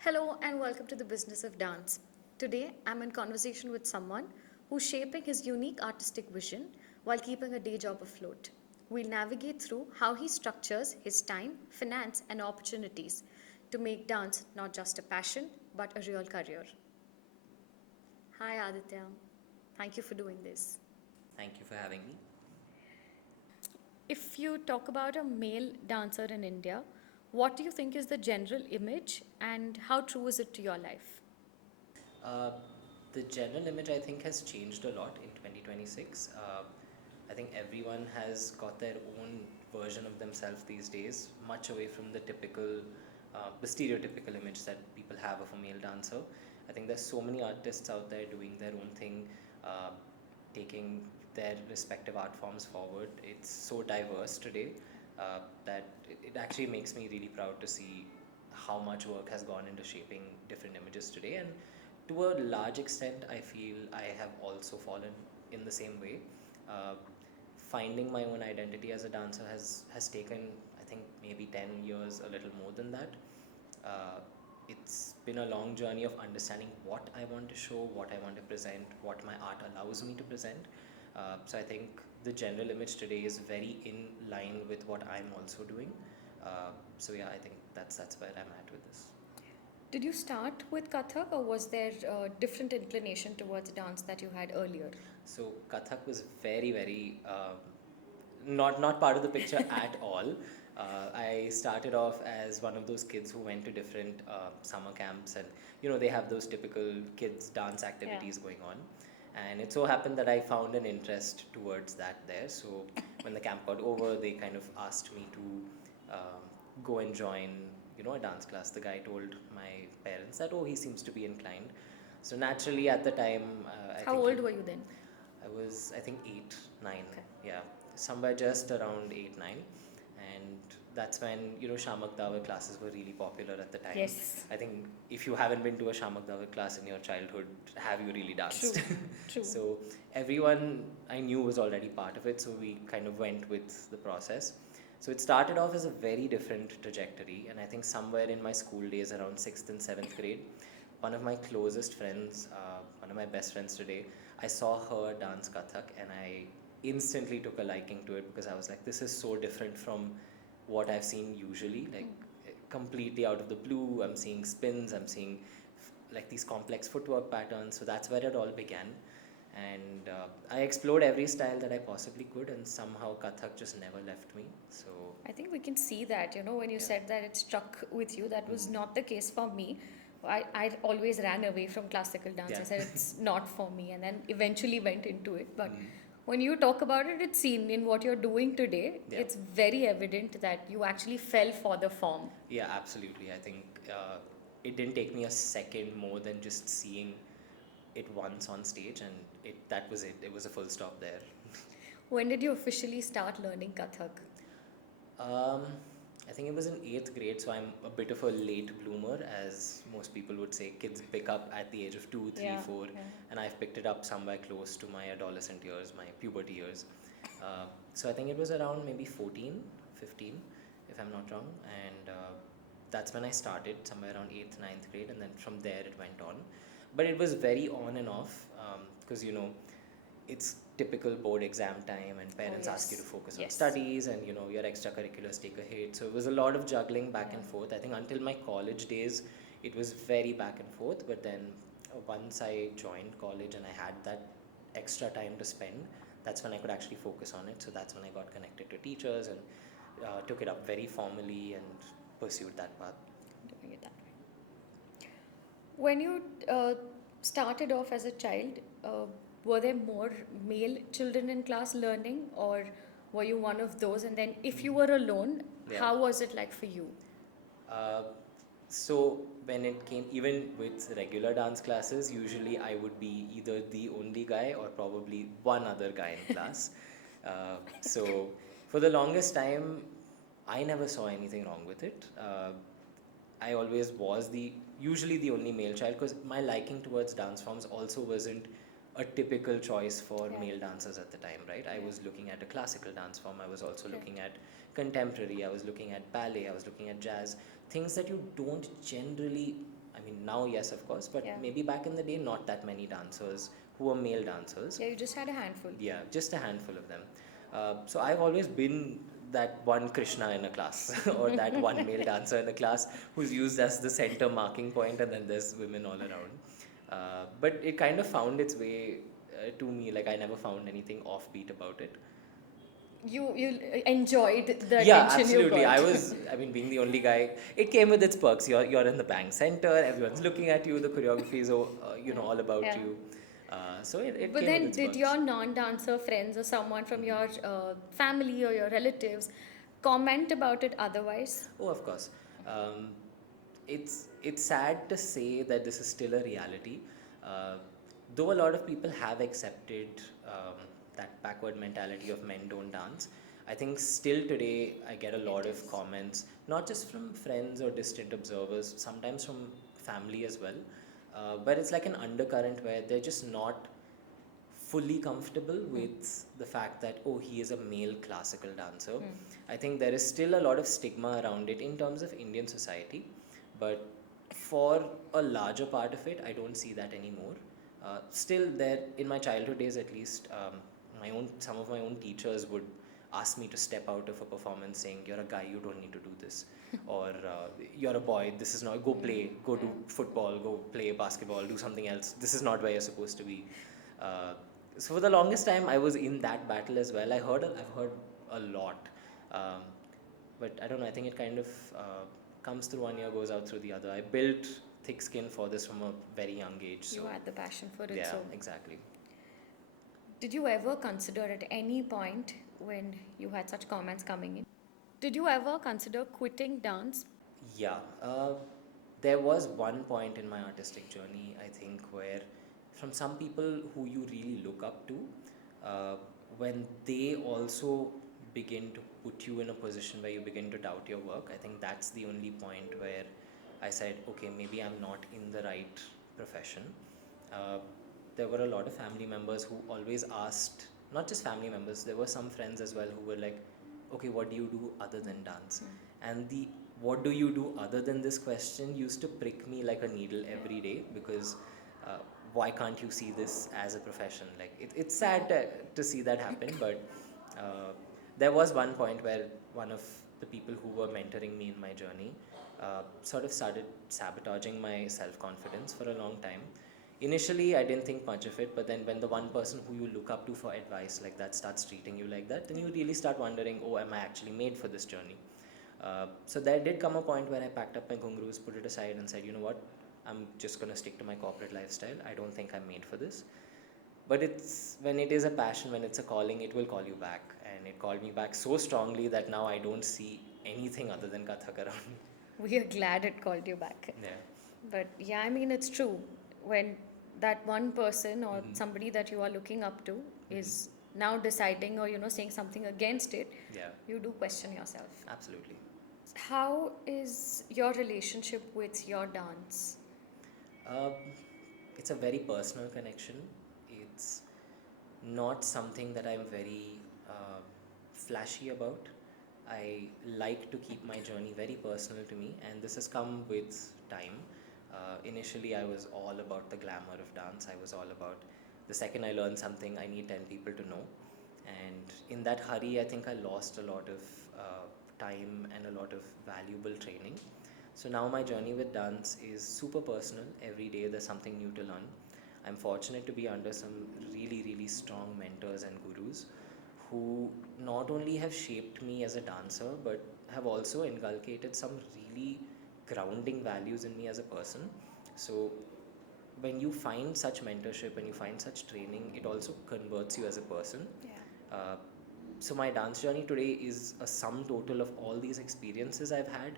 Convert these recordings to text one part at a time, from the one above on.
Hello and welcome to the Business of Dance. Today I'm in conversation with someone who's shaping his unique artistic vision while keeping a day job afloat. We'll navigate through how he structures his time, finance, and opportunities to make dance not just a passion but a real career. Hi Aditya, thank you for doing this. Thank you for having me. If you talk about a male dancer in India, what do you think is the general image and how true is it to your life? Uh, the general image I think has changed a lot in 2026. I think everyone has got their own version of themselves these days, much away from the stereotypical image that people have of a male dancer. I think there's so many artists out there doing their own thing, uh, taking their respective art forms forward. It's so diverse today that it actually makes me really proud to see how much work has gone into shaping different images today. And to a large extent, I feel I have also fallen in the same way. Uh, Finding my own identity as a dancer has taken, I think, maybe 10 years, a little more than that. uh, it's been a long journey of understanding what I want to show, what I want to present, what my art allows me to present. So I think the general image today is very in line with what I'm also doing. So yeah, I think that's where I'm at with this. Did you start with Kathak or was there a different inclination towards dance that you had earlier? So Kathak was very not part of the picture at all. I started off as one of those kids who went to different summer camps, and they have those typical kids dance activities going on. And it so happened that I found an interest towards that there. So when the camp got over, they kind of asked me to go and join, a dance class. The guy told my parents that, oh, he seems to be inclined. So naturally, at the time, I How think old were you then? I was, I think, 8, 9, Okay. yeah, somewhere just around 8, 9. And that's when, Shamak Davar classes were really popular at the time. Yes. I think if you haven't been to a Shamak Davar class in your childhood, have you really True. danced? True. So everyone I knew was already part of it, so we kind of went with the process. So it started off as a very different trajectory, and I think somewhere in my school days, around 6th and 7th grade, one of my closest friends, one of my best friends today, I saw her dance Kathak, and I instantly took a liking to it because I was like, this is so different from what I've seen usually, like completely out of the blue. I'm seeing spins, I'm seeing like these complex footwork patterns. So that's where it all began. And I explored every style that I possibly could, and somehow Kathak just never left me. So, I think we can see that, when you yeah. said that it struck with you, that was Mm. not the case for me. I always ran away from classical dance. Yeah. I said it's not for me, and then eventually went into it. But Mm. when you talk about it, it's seen in what you're doing today. Yeah. It's very evident that you actually fell for the form. Yeah, absolutely. I think it didn't take me a second more than just seeing it once on stage, and that was it. It was a full stop there. When did you officially start learning Kathak? Um, I think it was in 8th grade, so I'm a bit of a late bloomer, as most people would say. Kids pick up at the age of 2, 3, 4, and I've picked it up somewhere close to my adolescent years, my puberty years. So I think it was around maybe 14, 15, if I'm not wrong, and that's when I started, somewhere around 8th, 9th grade, and then from there it went on. But it was very on and off, because it's typical board exam time, and parents ask you to focus on Yes. studies, and your extracurriculars take a hit. So it was a lot of juggling back and forth. I think until my college days it was very back and forth, but then once I joined college and I had that extra time to spend, that's when I could actually focus on it. So that's when I got connected to teachers, and took it up very formally and pursued that path. Doing it that way. When you started off as a child, were there more male children in class learning, or were you one of those? And then, if you were alone, Yeah. how was it like for you? Uh, so when it came, even with regular dance classes, usually I would be either the only guy or probably one other guy in class. So for the longest time, I never saw anything wrong with it. I always was usually the only male child, because my liking towards dance forms also wasn't a typical choice for male dancers at the time, right? I was looking at a classical dance form. I was also looking at contemporary. I was looking at ballet. I was looking at jazz. Things that you don't generally, mean, now, yes, of course, but Yeah. maybe back in the day, not that many dancers who were male dancers. Yeah, you just had a handful. Yeah, just a handful of them. So I've always been that one Krishna in a class or that one male dancer in a class who's used as the center marking point, and then there's women all around. But it kind of found its way to me. Like, I never found anything offbeat about it. You enjoyed the Yeah, attention you absolutely. got. I mean, being the only guy, it came with its perks. You're in the bank center, everyone's looking at you, the choreography is, all about Yeah. you. So it But came with then, its did perks. your non-dancer friends or someone from your family or your relatives comment about it otherwise? Oh, of course. Um, it's sad to say that this is still a reality. Uh, though a lot of people have accepted that backward mentality of men don't dance, I think still today I get a lot It of is. comments, not just from friends or distant observers, sometimes from family as well. But it's like an undercurrent where they're just not fully comfortable with the fact that, oh, he is a male classical dancer. I think there is still a lot of stigma around it in terms of Indian society, but for a larger part of it, I don't see that anymore. Still, there in my childhood days, at least, some of my own teachers would ask me to step out of a performance, saying, "You're a guy, you don't need to do this," or "You're a boy, this is not. Go play, go do football, go play basketball, do something else. This is not where you're supposed to be." Uh, so for the longest time, I was in that battle as well. I've heard a lot, um, but I don't know. I think it kind of comes through one ear, goes out through the other. I built thick skin for this from a very young age. You So had the passion for it. yeah, So, exactly. did you ever consider at any point when you had such comments coming in? Did you ever consider quitting dance? Yeah, there was one point in my artistic journey, I think, where from some people who you really look up to, uh, when they also begin to put you in a position where you begin to doubt your work, I think that's the only point where I said, okay, maybe I'm not in the right profession. Uh, there were a lot of family members who always asked, not just family members, there were some friends as well who were like, okay, what do you do other than dance? And the what do you do other than this question used to prick me like a needle every day, because uh, why can't you see this as a profession? Like, it's sad to see that happen, but there was one point where one of the people who were mentoring me in my journey sort of started sabotaging my self-confidence for a long time. Initially, I didn't think much of it, but then when the one person who you look up to for advice like that starts treating you like that, then you really start wondering, oh, am I actually made for this journey? So there did come a point where I packed up my ghungroos, put it aside, and said, you know what, I'm just going to stick to my corporate lifestyle. I don't think I'm made for this. But it's when it is a passion, when it's a calling, it will call you back. And it called me back so strongly that now I don't see anything other than Kathak around. We are glad it called you back. Yeah. But yeah, I mean, it's true. When that one person or somebody that you are looking up to is now deciding or, saying something against it, Yeah, you do question yourself. absolutely. How is your relationship with your dance? Um, it's a very personal connection. It's not something that I'm very flashy about. I like to keep my journey very personal to me, and this has come with time. Initially, I was all about the glamour of dance. I was all about the second I learn something, I need 10 people to know. And in that hurry, I think I lost a lot of time and a lot of valuable training. So now my journey with dance is super personal. Every day there's something new to learn. I'm fortunate to be under some really, really strong mentors and gurus who not only have shaped me as a dancer but have also inculcated some really grounding values in me as a person. So when you find such mentorship, when you find such training, it also converts you as a person. Yeah. Uh, so my dance journey today is a sum total of all these experiences I've had,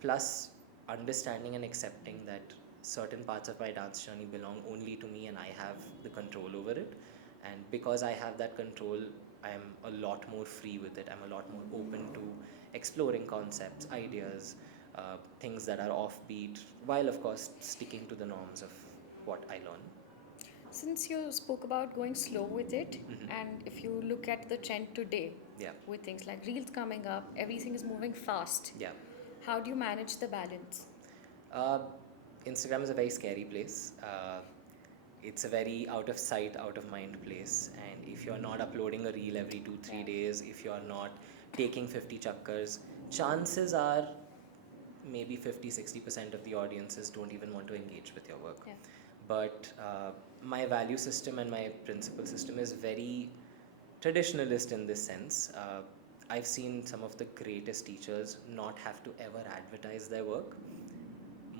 plus understanding and accepting that certain parts of my dance journey belong only to me and I have the control over it. And because I have that control, I am a lot more free with it. I'm a lot more open to exploring concepts, ideas, things that are offbeat, while of course sticking to the norms of what I learn. Since you spoke about going slow with it, and if you look at the trend today, Yeah. with things like reels coming up, everything is moving fast. Yeah. How do you manage the balance? Uh, Instagram is a very scary place. It's a very out of sight, out of mind place. And if you're not uploading a reel every two, 3 days, if you're not taking 50 chakkars, chances are maybe 50-60% of the audiences don't even want to engage with your work. Yeah. But my value system and my principle system is very traditionalist in this sense. I've seen some of the greatest teachers not have to ever advertise their work.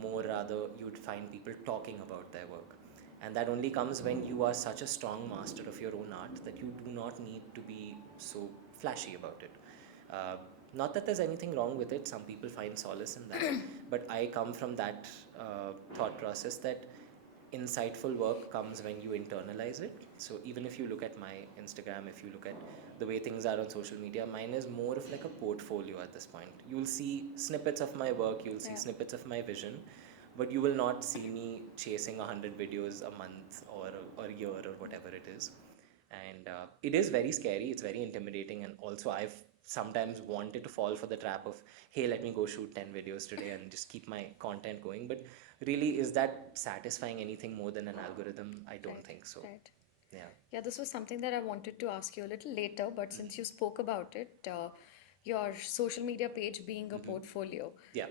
More rather, you'd find people talking about their work. And that only comes when you are such a strong master of your own art that you do not need to be so flashy about it. Uh, Not that there's anything wrong with it, some people find solace in that, but I come from that thought process that insightful work comes when you internalize it. So even if you look at my Instagram, if you look at the way things are on social media, mine is more of like a portfolio at this point. You'll see snippets of my work, you'll see snippets of my vision, but you will not see me chasing 100 videos a month or a year or whatever it is. And it is very scary, it's very intimidating, and also I've sometimes wanted to fall for the trap of, hey, let me go shoot 10 videos today and just keep my content going. But really, is that satisfying anything more than an algorithm? I don't think so. Right. Yeah. Yeah, this was something that I wanted to ask you a little later, but since you spoke about it, your social media page being a portfolio, Yeah.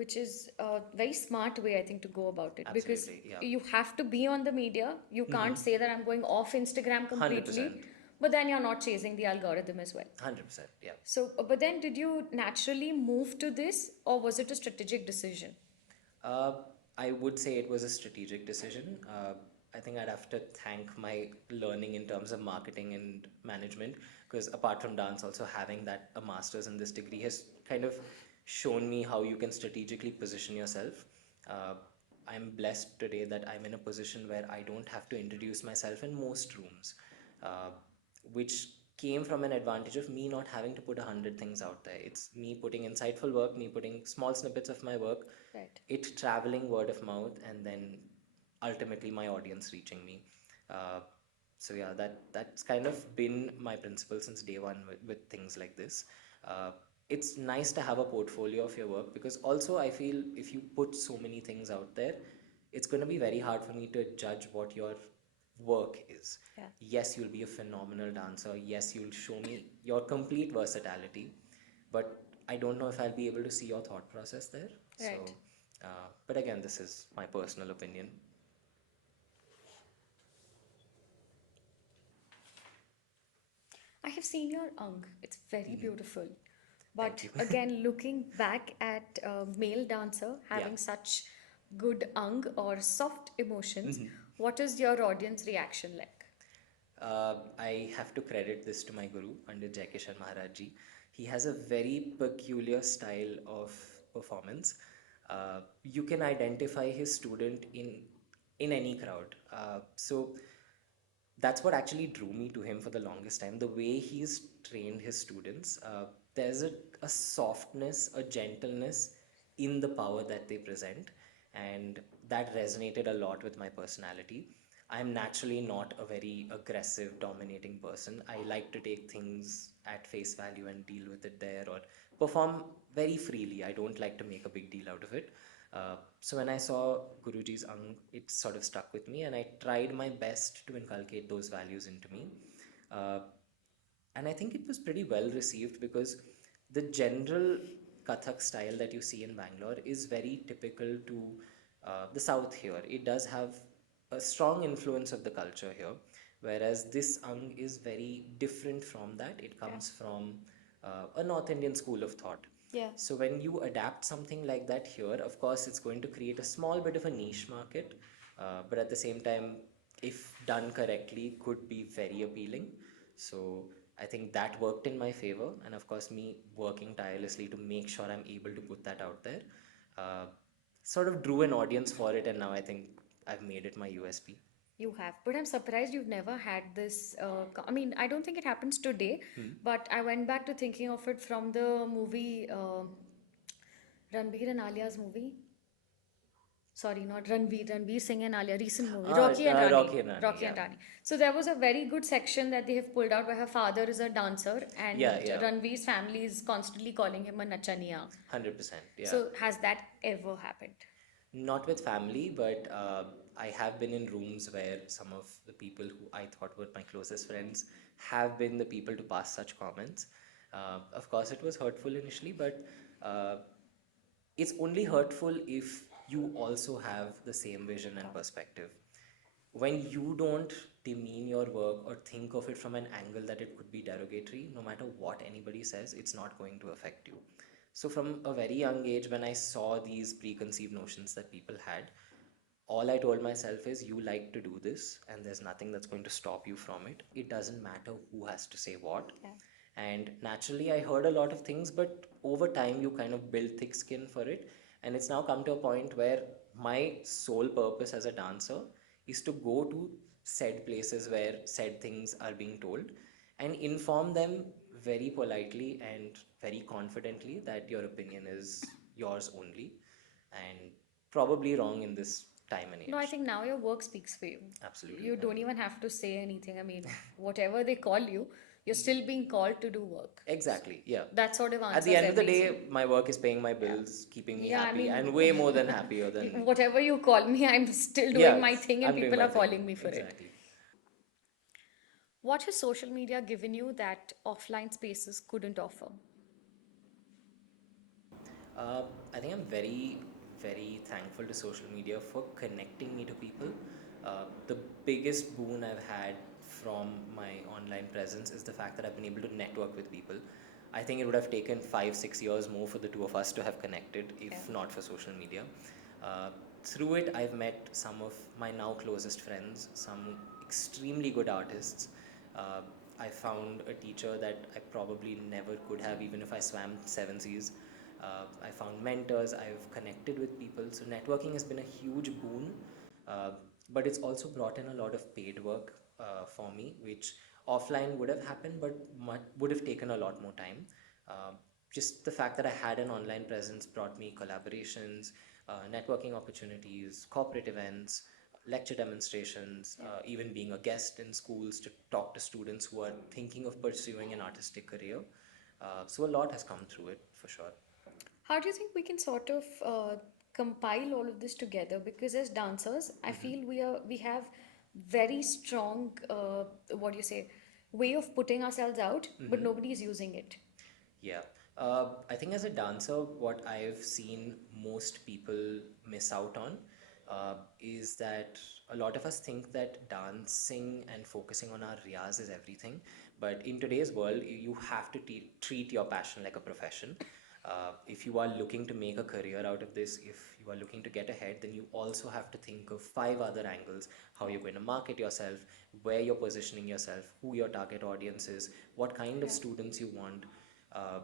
which is a very smart way, I think, to go about it, because Absolutely. Yeah. you have to be on the media. You can't say that I'm going off Instagram completely, 100%. but then you're not chasing the algorithm as well. 100%. Yeah. So, but then did you naturally move to this, or was it a strategic decision? Uh, I would say it was a strategic decision. I think I'd have to thank my learning in terms of marketing and management, because apart from dance, also having that a master's in this degree has kind of shown me how you can strategically position yourself. Uh, I'm blessed today that I'm in a position where I don't have to introduce myself in most rooms, uh, which came from an advantage of me not having to put 100 things out there. It's me putting insightful work, me putting small snippets of my work, Right. it traveling word of mouth, and then ultimately my audience reaching me. Uh, so yeah, that's kind of been my principle since day one with things like this. It's nice to have a portfolio of your work, because also I feel if you put so many things out there, it's going to be very hard for me to judge what your work is. Yeah. Yes, you'll be a phenomenal dancer. Yes, you'll show me your complete versatility, but I don't know if I'll be able to see your thought process there. So, Right. but again, this is my personal opinion. I have seen your Ang. It's very beautiful. Thank But you. again, looking back at a male dancer Yeah. having such good Ang or soft emotions, what is your audience reaction like? I have to credit this to my guru, Pandit Jaikishan Maharaj ji. He has a very peculiar style of performance. You can identify his student in any crowd. So that's what actually drew me to him for the longest time. The way he's trained his students, there's a softness, a gentleness in the power that they present, and that resonated a lot with my personality. I'm naturally not a very aggressive, dominating person. I like to take things at face value and deal with it there, or perform very freely. I don't like to make a big deal out of it. So when I saw Guruji's Ang, it sort of stuck with me, and I tried my best to inculcate those values into me. Uh, and I think it was pretty well received, because the general Kathak style that you see in Bangalore is very typical to the south here. It does have a strong influence of the culture here, whereas this Ang is very different from that. It comes from a North Indian school of thought. Yeah. So when you adapt something like that here, of course, it's going to create a small bit of a niche market, but at the same time, if done correctly, could be very appealing. So I think that worked in my favor, and of course, me working tirelessly to make sure I'm able to put that out there, uh, sort of drew an audience for it, and now I think I've made it my USP. You have, but I'm surprised you've never had this. I mean, I don't think it happens today, but I went back to thinking of it from the movie Ranbir and Alia's movie. Sorry, not Ranveer, Ranveer Singh and Alia, recent movie, Rocky and Rani. Rocky and Rani, Rocky yeah. and Rani. So there was a very good section that they have pulled out where her father is a dancer and Yeah, yeah. Ranveer's family is constantly calling him a nachaniya. 100%, yeah. So has that ever happened? Not with family, but I have been in rooms where some of the people who I thought were my closest friends have been the people to pass such comments. Of course, it was hurtful initially, but uh, it's only hurtful if you also have the same vision and perspective. When you don't demean your work or think of it from an angle that it could be derogatory, no matter what anybody says, it's not going to affect you. So, from a very young age, when I saw these preconceived notions that people had, all I told myself is, you like to do this, and there's nothing that's going to stop you from it. It doesn't matter who has to say what. Yeah. And naturally, I heard a lot of things, but over time, you kind of build thick skin for it. And it's now come to a point where my sole purpose as a dancer is to go to said places where said things are being told and inform them very politely and very confidently that your opinion is yours only and probably wrong in this time and No, I age. think now your work speaks for you. Absolutely. You don't even have to say anything. I mean, whatever they call you, you're still being called to do work. Exactly. Yeah. That sort of At the answers end of the everything. day, my work is paying my Yeah. bills, keeping me Yeah, I happy, and mean, way more than happier than. whatever you call me, I'm still doing Yeah, my thing and I'm doing people my are thing. calling me for it. Exactly. What has social media given you that offline spaces couldn't offer? Uh, I think I'm very thankful to social media for connecting me to people. The biggest boon I've had from my online presence is the fact that I've been able to network with people. I think it would have taken 5, 6 years more for the two of us to have connected Yeah. if not for social media. Uh, Through it, I've met some of my now closest friends, some extremely good artists. Uh, I found a teacher that I probably never could have, even if I swam seven seas. I found mentors, I've connected with people. So, networking has been a huge boon, uh, but it's also brought in a lot of paid work for me, which offline would have happened, but would have taken a lot more time. Uh, just the fact that I had an online presence brought me collaborations, networking opportunities, corporate events, lecture demonstrations, Yeah. even being a guest in schools to talk to students who are thinking of pursuing an artistic career. So, a lot has come through it for sure. How do you think we can sort of compile all of this together? Because as dancers, I Hmm. feel we have very strong what do you say way of putting ourselves out, but Hmm. nobody is using it. Yeah. I think as a dancer, what I've seen most people miss out on is that a lot of us think that dancing and focusing on our riyaz is everything. But in today's world, you have to treat your passion like a profession. If you are looking to make a career out of this, if you are looking to get ahead, then you also have to think of five other angles: how you're going to market yourself, where you're positioning yourself, who your target audience is, what kind of Yeah. students you want. uh,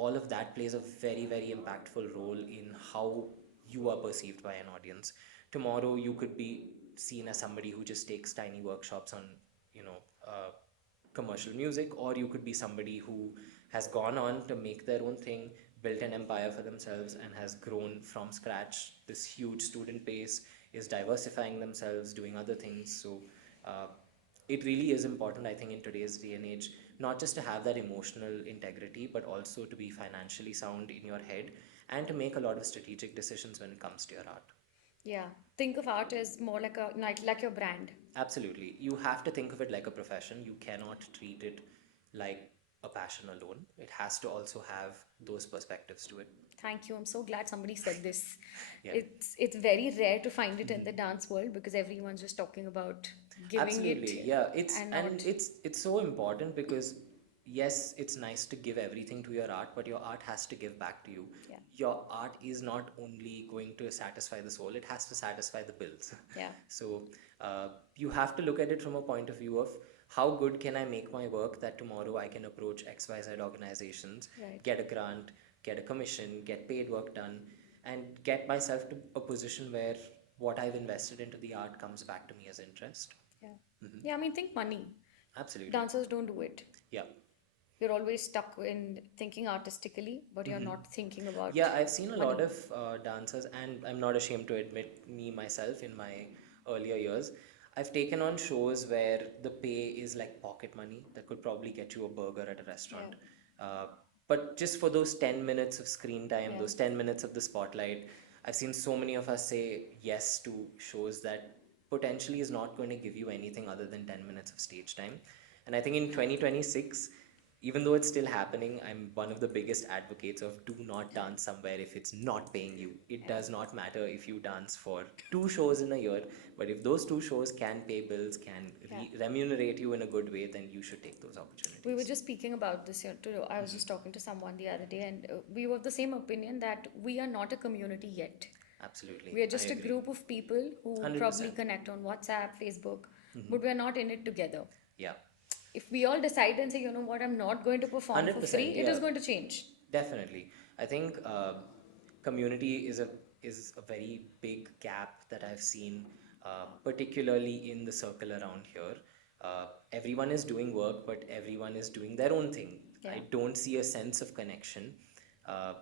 all of that plays a very impactful role in how you are perceived by an audience. Tomorrow you could be seen as somebody who just takes tiny workshops on, you know uh, commercial music, or you could be somebody who has gone on to make their own thing, built an empire for themselves, and has grown from scratch this huge student base, is diversifying themselves, doing other things. So uh, it really is important, I think, in today's day and age, not just to have that emotional integrity, but also to be financially sound in your head and to make a lot of strategic decisions when it comes to your art. Yeah. Think of art as more like your brand. Absolutely. You have to think of it like a profession. You cannot treat it like a passion alone. It has to also have those perspectives to it. Thank you. I'm so glad somebody said this. Yeah. It's very rare to find it in the Mhm. dance world because everyone's just talking about giving it Absolutely, yeah. It's and and not. it's so important because yes, it's nice to give everything to your art, but your art has to give back to you. Yeah. Your art is not only going to satisfy the soul; it has to satisfy the bills. Yeah. So you have to look at it from a point of view of how good can I make my work that tomorrow I can approach XYZ organizations, Right. get a grant, get a commission, get paid work done, and get myself to a position where what I've invested into the art comes back to me as interest. Yeah. Hmm. Yeah, I mean, think money. Absolutely. Dancers don't do it. Yeah. You're always stuck in thinking artistically, but you're Hmm. not thinking about Yeah, I've seen a lot money. of dancers, and I'm not ashamed to admit, me myself in my earlier years, I've taken on shows where the pay is like pocket money that could probably get you a burger at a Yeah. restaurant. Uh, but just for those 10 minutes of screen time, Yeah. those 10 minutes of the spotlight, I've seen so many of us say yes to shows that potentially is not going to give you anything other than 10 minutes of stage time. And I think in 2026, even though it's still happening, I'm one of the biggest advocates of do not dance somewhere if it's not paying you. It does not matter if you dance for 2 shows in a year, but if those 2 shows can pay bills, can remunerate you in a good way, then you should take those We were opportunities. just speaking about this here too. I was just talking to someone the other day, and we were of the same opinion that we are not a community yet. Absolutely, We are I just a agree. group of people who probably 100%. connect on WhatsApp, Facebook, Mm-hmm. but we are not in it together. Yeah, If we all decide and say, you know what, I'm not going to perform for free, 100%. it is Yeah, going to change. definitely. I think community is a very big gap that I've seen, particularly in the circle around here. Everyone is doing work, but everyone is doing their own thing. Yeah. I don't see a sense of connection. Uh,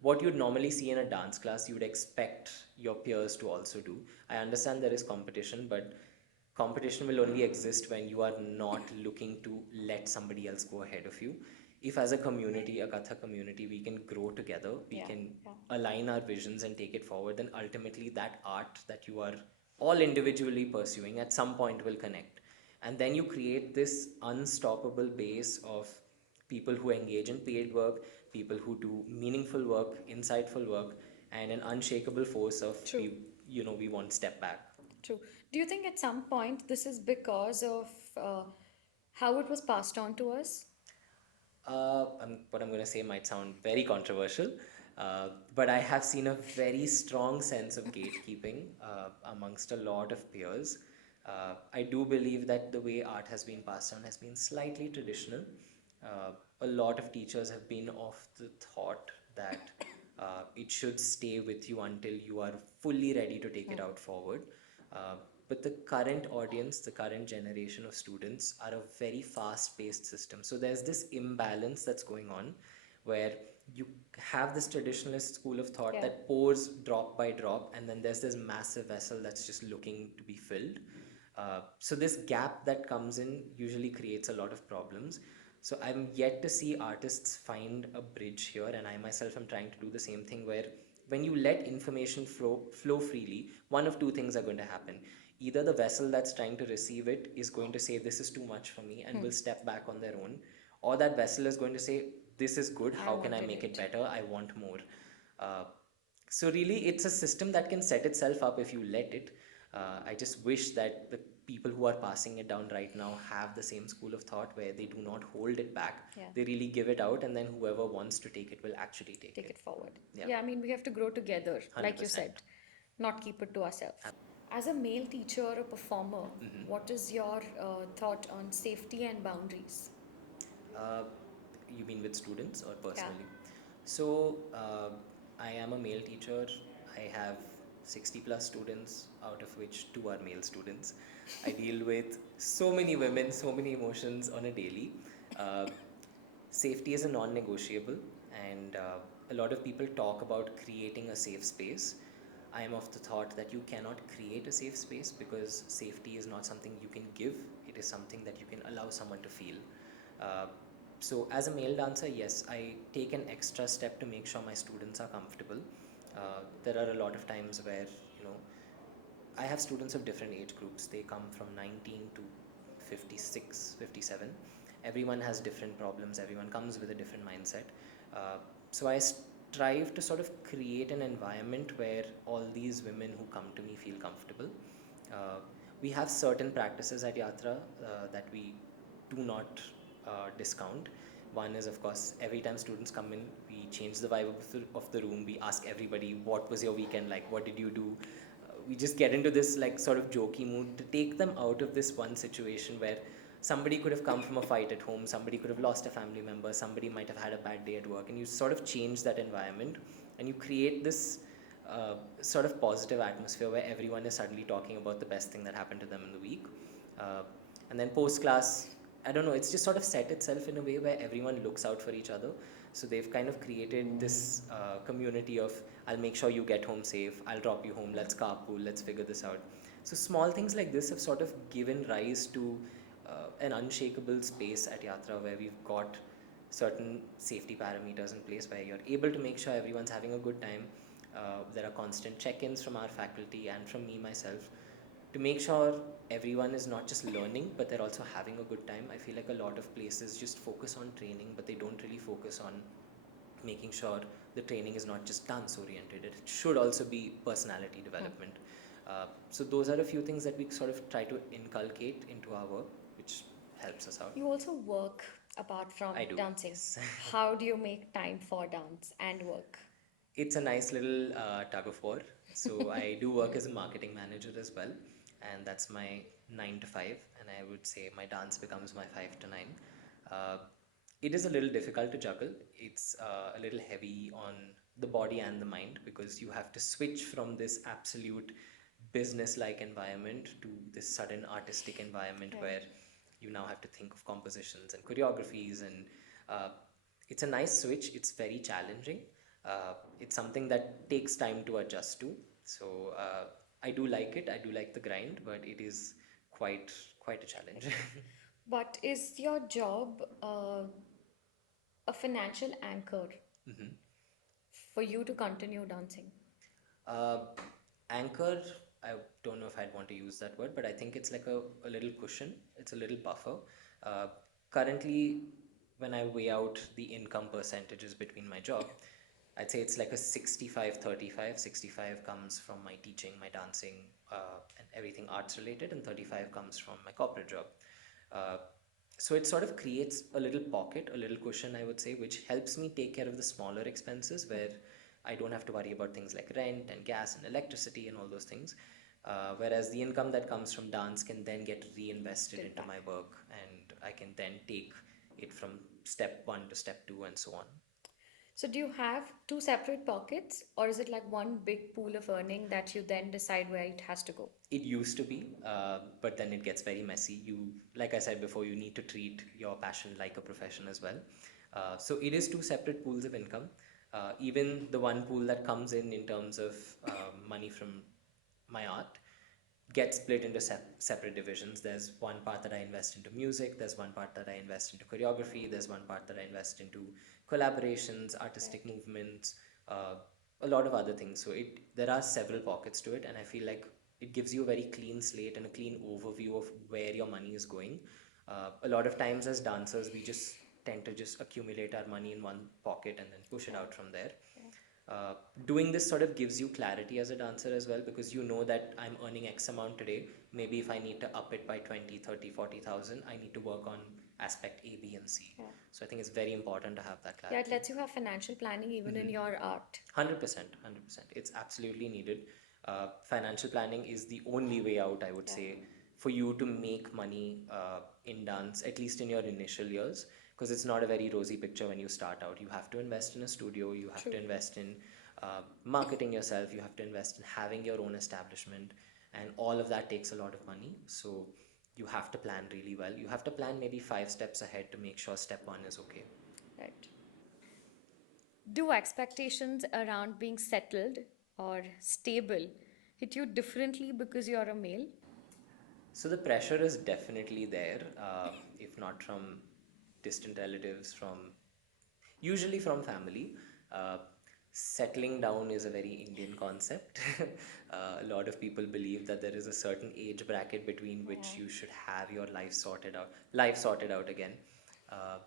what you'd normally see in a dance class, you'd expect your peers to also do. I understand there is competition, but competition will only exist when you are not looking to let somebody else go ahead of you. If as a community, a Kathak community, we can grow together, we Yeah. can Yeah. align our visions and take it forward, then ultimately that art that you are all individually pursuing at some point will connect. And then you create this unstoppable base of people who engage in paid work, people who do meaningful work, insightful work, and an unshakable force of True. we won't step back. True. Do you think at some point this is because of uh, how it was passed on to us? What I'm going to say might sound very controversial, but I have seen a very strong sense of gatekeeping amongst a lot of peers. I do believe that the way art has been passed on has been slightly traditional. A lot of teachers have been of the thought that it should stay with you until you are fully ready to take it out forward. Uh, but the current audience, the current generation of students are a very fast paced system. So there's this imbalance that's going on where you have this traditionalist school of thought Yeah. that pours drop by drop, and then there's this massive vessel that's just looking to be filled. So this gap that comes in usually creates a lot of problems. So I'm yet to see artists find a bridge here, and I myself am trying to do the same thing where when you let information flow freely, one of two things are going to happen. Either the vessel that's trying to receive it is going to say this is too much for me and will step back on their own, or that vessel is going to say this is good, I how can I wanted make it it. better, I want more. uh, so really it's a system that can set itself up if you let it. I just wish that the people who are passing it down right now have the same school of thought where they do not hold it back. Yeah. They really give it out, and then whoever wants to take it will actually take Take it. it forward. Yeah. Yeah, I mean, we have to grow together, like you 100%. said, not keep it to ourselves. As a male teacher or a performer, what is your thought on safety and boundaries? Uh, you mean with students or Yeah. personally? So, I am a male teacher. I have 60 plus students, out of which two are male students. I deal with so many women, so many emotions on a daily. Uh, Safety is a non negotiable, and a lot of people talk about creating a safe space. I am of the thought that you cannot create a safe space because safety is not something you can give, it is something that you can allow someone to feel. Uh, so, as a male dancer, yes, I take an extra step to make sure my students are comfortable. There are a lot of times where, you know, I have students of different age groups. They come from 19 to 56, 57. Everyone has different problems, everyone comes with a different mindset. So I strive to sort of create an environment where all these women who come to me feel comfortable. Uh, we have certain practices at Yatra that we do not discount. One is, of course, every time students come in, we change the vibe of the room. We ask everybody, what was your weekend like? What did you do? We just get into this like sort of jokey mood to take them out of this one situation where somebody could have come from a fight at home, somebody could have lost a family member, somebody might have had a bad day at work, and you sort of change that environment and you create this sort of positive atmosphere where everyone is suddenly talking about the best thing that happened to them in the week. Uh, and then post class, I don't know, it's just sort of set itself in a way where everyone looks out for each other. So they've kind of created this community of I'll make sure you get home safe, I'll drop you home, let's carpool, let's figure this out. So small things like this have sort of given rise to an unshakable space at Yatra where we've got certain safety parameters in place where you're able to make sure everyone's having a good time. There are constant check-ins from our faculty and from me myself to make sure everyone is not just learning but they're also having a good time. I feel like a lot of places just focus on training but they don't really focus on making sure the training is not just dance oriented, it should also be personality development. So those are a few things that we sort of try to inculcate into our work, which helps us out. You also work apart from I do, dancing. yes. How do you make time for dance and work? It's a nice little tug of war. So I do work as a marketing manager as well, and that's my 9 to 5. And I would say my dance becomes my 5 to 9. Uh, it is a little difficult to juggle. It's a little heavy on the body and the mind because you have to switch from this absolute business-like environment to this sudden artistic environment Right. where you now have to think of compositions and choreographies and uh, it's a nice switch. It's very challenging. It's something that takes time to adjust to. So I do like it. I do like the grind, but it is quite quite a challenge. But is your job a financial anchor Mhm. for you to continue dancing? Uh, Anchor, I don't know if I'd want to use that word, but I think it's like a little cushion. It's a little buffer. Uh, Currently, when I weigh out the income percentages between my job, I'd say it's like a 65-35. 65 comes from my teaching, my dancing, and everything arts related, and 35 comes from my corporate job. Uh, so it sort of creates a little pocket, a little cushion, I would say, which helps me take care of the smaller expenses where I don't have to worry about things like rent and gas and electricity and all those things. Whereas the income that comes from dance can then get reinvested Still into back. my work and I can then take it from step one to step two and so on. So do you have two separate pockets, or is it like one big pool of earning that you then decide where it has to go? It used to be, but then it gets very messy. Like I said before, you need to treat your passion like a profession as well. So it is two separate pools of income. Even the one pool that comes in terms of money from my art get split into separate divisions. There's one part that I invest into music, there's one part that I invest into choreography, there's one part that I invest into collaborations, artistic Right. movements, uh, a lot of other things. So there are several pockets to it, and I feel like it gives you a very clean slate and a clean overview of where your money is going. A lot of times as dancers, we just tend to just accumulate our money in one pocket and then push it Right. out from there. Yeah. uh, Doing this sort of gives you clarity as a dancer as well because you know that I'm earning X amount today. Maybe if I need to up it by 20, 30, 40,000, I need to work on aspect A, B, and C. Yeah. So I think it's very important to have that Yeah, it clarity. lets you have financial planning even in Mhm. your art. 100%, 100%. It's absolutely needed. Financial planning is the only way out, I would Yeah. say, for you to make money in dance, at least in your initial years, because it's not a very rosy picture when you start out. You have to invest in a studio, you have True. to invest in marketing yourself, you have to invest in having your own establishment, and all of that takes a lot of money. So you have to plan really well. You have to plan maybe 5 steps ahead to make sure step one is okay. Right. Do expectations around being settled or stable hit you differently because you're a male? So the pressure is definitely there, if not from distant relatives, from usually from family. Uh, Settling down is a very Indian concept. A lot of people believe that there is a certain age bracket between which Yeah. you should have your life sorted out again. Uh,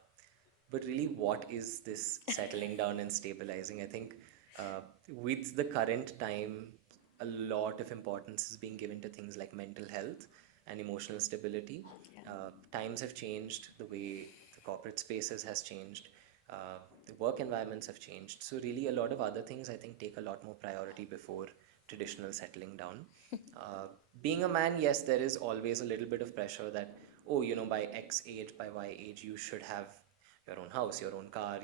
but really, what is this settling down and stabilizing? I think with the current time, a lot of importance is being given to things like mental health and emotional stability. Yeah. Times have changed, the way the corporate spaces has changed, the work environments have changed. So really, a lot of other things I think take a lot more priority before traditional settling down. Uh, Being a man, yes, there is always a little bit of pressure that, oh, by X age, by Y age, you should have your own house, your own car,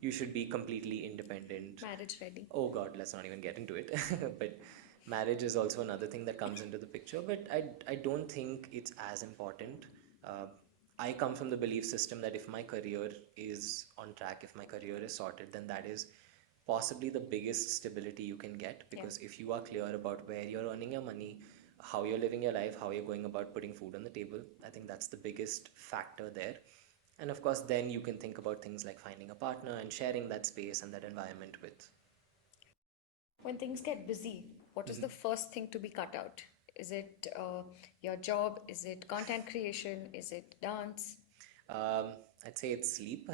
you should be completely independent. Marriage ready. Oh God, let's not even get into it. But marriage is also another thing that comes into the picture. But I don't think it's as important. Uh, I come from the belief system that if my career is on track, if my career is sorted, then that is possibly the biggest stability you can get. Yeah. Because if you are clear about where you're earning your money, how you're living your life, how you're going about putting food on the table, I think that's the biggest factor there. And of course, then you can think about things like finding a partner and sharing that space and that environment with. When things get busy, what is Mhm. the first thing to be cut out? Is it your job? Is it content creation? Is it dance? Um, I'd say it's sleep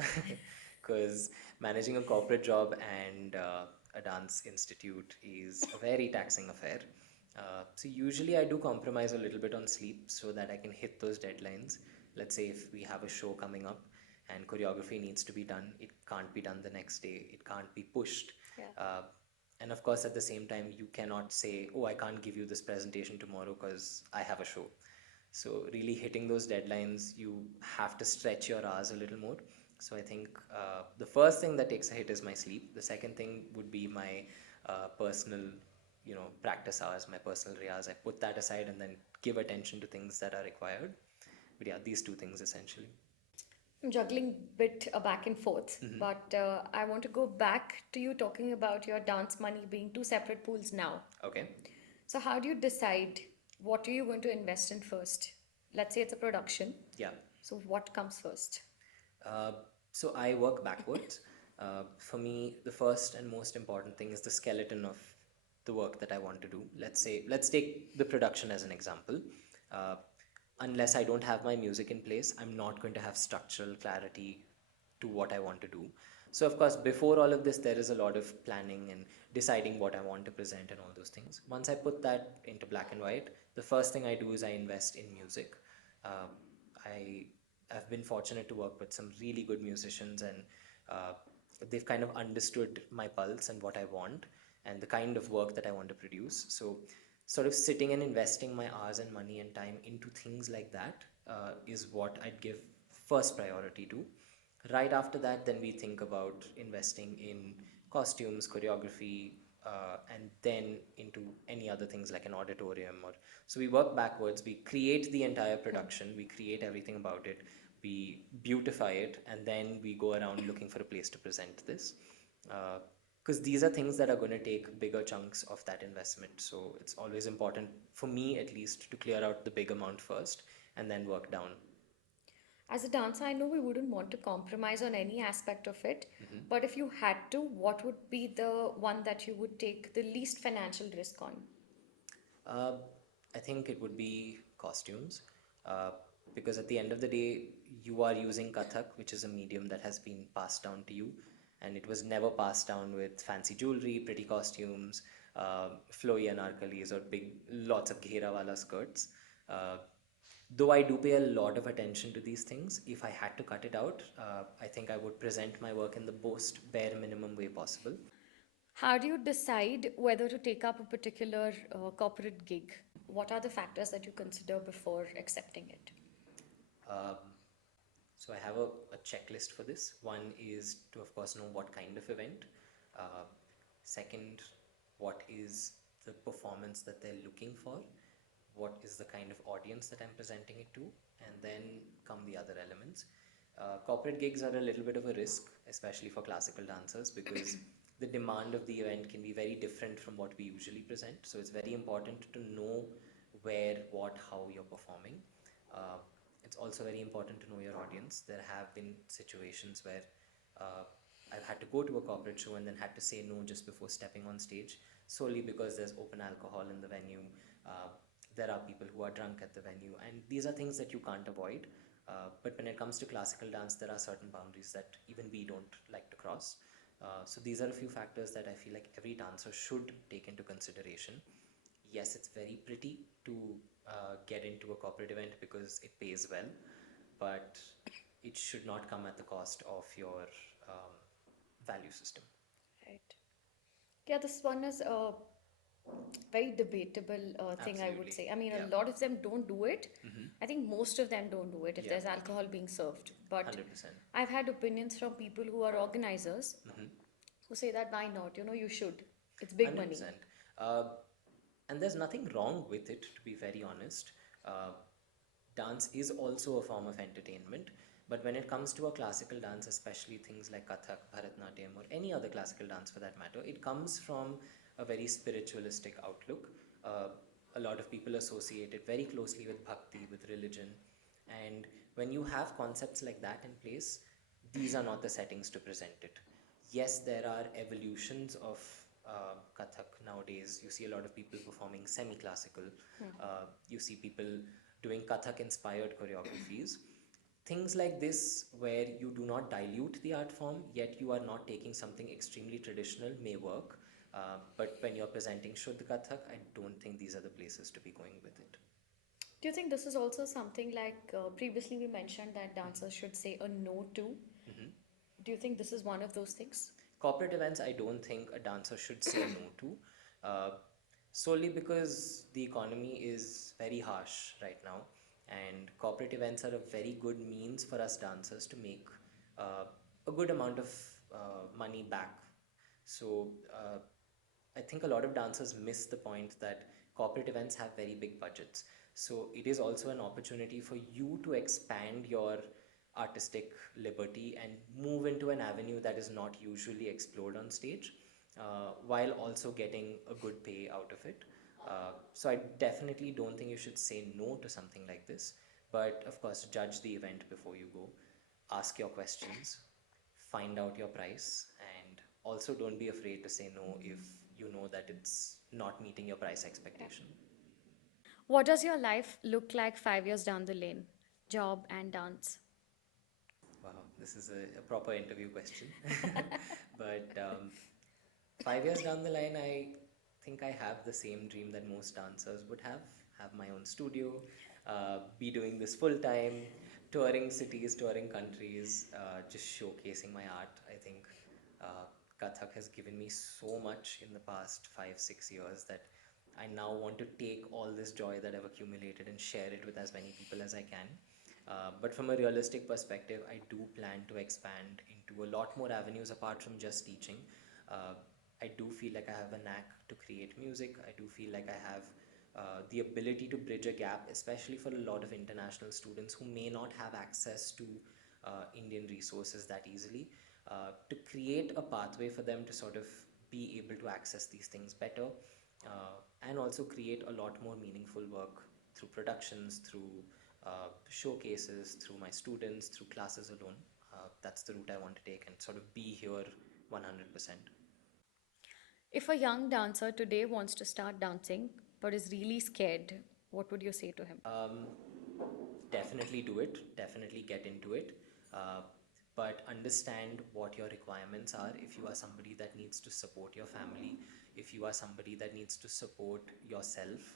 because managing a corporate job and a dance institute is a very taxing affair. So usually I do compromise a little bit on sleep so that I can hit those deadlines. Let's say if we have a show coming up and choreography needs to be done, it can't be done the next day. It can't be pushed. Yeah. Uh, and of course, at the same time, you cannot say, "Oh, I can't give you this presentation tomorrow because I have a show." So really hitting those deadlines, you have to stretch your hours a little more. So I think the first thing that takes a hit is my sleep. The second thing would be my personal, practice hours, my personal riyas. I put that aside and then give attention to things that are required. But yeah, these two things essentially. I'm juggling bit back and forth, Hmm. but I want to go back to you talking about your dance money being two separate pools now. Okay. So how do you decide what are you going to invest in first? Let's say it's a production. Yeah. So what comes first? Uh, so I work backwards. For me, the first and most important thing is the skeleton of the work that I want to do. Let's take the production as an example. Uh, unless I don't have my music in place, I'm not going to have structural clarity to what I want to do. So, of course, before all of this, there is a lot of planning and deciding what I want to present and all those things. Once I put that into black and white, the first thing I do is I invest in music. Um, I have been fortunate to work with some really good musicians, and uh, they've kind of understood my pulse and what I want and the kind of work that I want to produce. So, sort of sitting and investing my hours and money and time into things like that is what I'd give first priority to. Right after that, then we think about investing in costumes, choreography, and then into any other things like an auditorium. Or so we work backwards. We create the entire production. We create everything about it. We beautify it, and then we go around looking for a place to present this. Because these are things that are going to take bigger chunks of that investment. So it's always important for me, at least, to clear out the big amount first and then work down. As a dancer, I know we wouldn't want to compromise on any aspect of it, Mhm. but if you had to, what would be the one that you would take the least financial risk on? Uh, I think it would be costumes, uh, because at the end of the day, you are using Kathak, which is a medium that has been passed down to you, and it was never passed down with fancy jewelry, pretty costumes, flowy anarkalis, or big lots of ghera wala skirts. Uh, though I do pay a lot of attention to these things, if I had to cut it out, I think I would present my work in the most bare minimum way possible. How do you decide whether to take up a particular corporate gig? What are the factors that you consider before accepting it? Um, So I have a checklist for this. One is to, of course, know what kind of event. Uh, Second, what is the performance that they're looking for? What is the kind of audience that I'm presenting it to? And then come the other elements. Corporate gigs are a little bit of a risk, especially for classical dancers, because the demand of the event can be very different from what we usually present. So it's very important to know where, what, how you're performing. Uh, it's also very important to know your audience. There have been situations where uh, I've had to go to a corporate show and then had to say no just before stepping on stage, solely because there's open alcohol in the venue. Uh, there are people who are drunk at the venue, and these are things that you can't avoid. But when it comes to classical dance, there are certain boundaries that even we don't like to cross. So these are a few factors that I feel like every dancer should take into consideration. Yes, it's very pretty to get into a corporate event because it pays well, but it should not come at the cost of your um, value system. Right. Yeah, this one is a very debatable thing, I would Absolutely. say. I mean, Yeah. a lot of them don't do it. Mm-hmm. I think most of them don't do it if Yeah. there's alcohol being served. But 100%. I've had opinions from people who are organizers Mm-hmm. who say that why not? You know, you should. It's big money. 100%. Uh, and there's nothing wrong with it, to be very honest. Uh, Dance is also a form of entertainment, but when it comes to a classical dance, especially things like Kathak, Bharatnatyam, or any other classical dance for that matter, it comes from a very spiritualistic outlook. Uh, a lot of people associate it very closely with bhakti, with religion, and when you have concepts like that in place, these are not the settings to present it. Yes, there are evolutions of Kathak nowadays. You see a lot of people performing semi-classical. Hmm. You see people doing Kathak-inspired choreographies. Things like this, where you do not dilute the art form, yet you are not taking something extremely traditional, may work. But when you're presenting Shuddh Kathak, I don't think these are the places to be going with it. Do you think this is also something like previously we mentioned that dancers should say a no to? Mhm. Do you think this is one of those things? Corporate events, I don't think a dancer should say no to, uh, solely because the economy is very harsh right now, and corporate events are a very good means for us dancers to make uh, a good amount of money back. So I think a lot of dancers miss the point that corporate events have very big budgets. So it is also an opportunity for you to expand your artistic liberty and move into an avenue that is not usually explored on stage, while also getting a good pay out of it. So I definitely don't think you should say no to something like this. But of course, judge the event before you go. Ask your questions, find out your price, and also don't be afraid to say no if you know that it's not meeting your price expectation. What does your life look like 5 years down the lane? Job and dance. Wow, this is a proper interview question. But 5 years down the line, I think I have the same dream that most dancers would have my own studio, be doing this full time, touring cities, touring countries, just showcasing my art. I think uh, Kathak has given me so much in the past 5, 6 years that I now want to take all this joy that I've accumulated and share it with as many people as I can. But from a realistic perspective, I do plan to expand into a lot more avenues apart from just teaching. Uh, I do feel like I have a knack to create music. I do feel like I have the ability to bridge a gap, especially for a lot of international students who may not have access to Indian resources that easily, to create a pathway for them to sort of be able to access these things better, and also create a lot more meaningful work through productions, through showcases, through my students, through classes alone. That's the route I want to take and sort of be here 100%. If a young dancer today wants to start dancing but is really scared, what would you say to him? Definitely do it, definitely get into it, uh, but understand what your requirements are. If you are somebody that needs to support your family, if you are somebody that needs to support yourself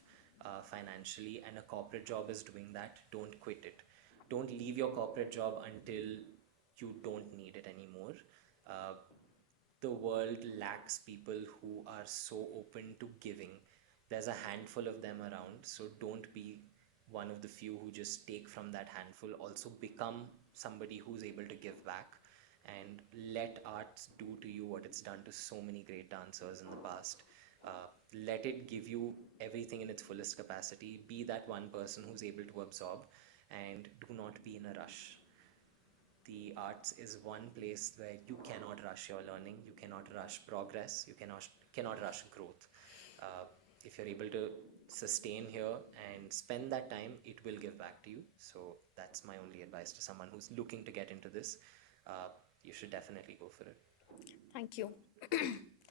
financially, and a corporate job is doing that, don't quit it. Don't leave your corporate job until you don't need it anymore. uh, the world lacks people who are so open to giving. There's a handful of them around, so don't be one of the few who just take from that handful. Also, become somebody who's able to give back, and let arts do to you what it's done to so many great dancers in the past. Let it give you everything in its fullest capacity. Be that one person who's able to absorb, and do not be in a rush. The arts is one place where you cannot rush your learning, you cannot rush progress, you cannot rush growth. Uh, if you're able to sustain here and spend that time, it will give back to you. So that's my only advice to someone who's looking to get into this. Uh, you should definitely go for it. Thank you.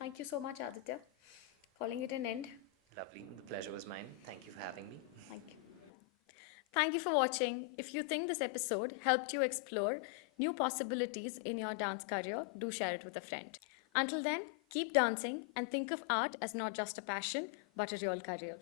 Thank you so much, Aditya. Calling it an end. Lovely. The pleasure was mine. Thank you for having me. Thank you. Thank you for watching. If you think this episode helped you explore new possibilities in your dance career, do share it with a friend. Until then, keep dancing and think of art as not just a passion, but a real career.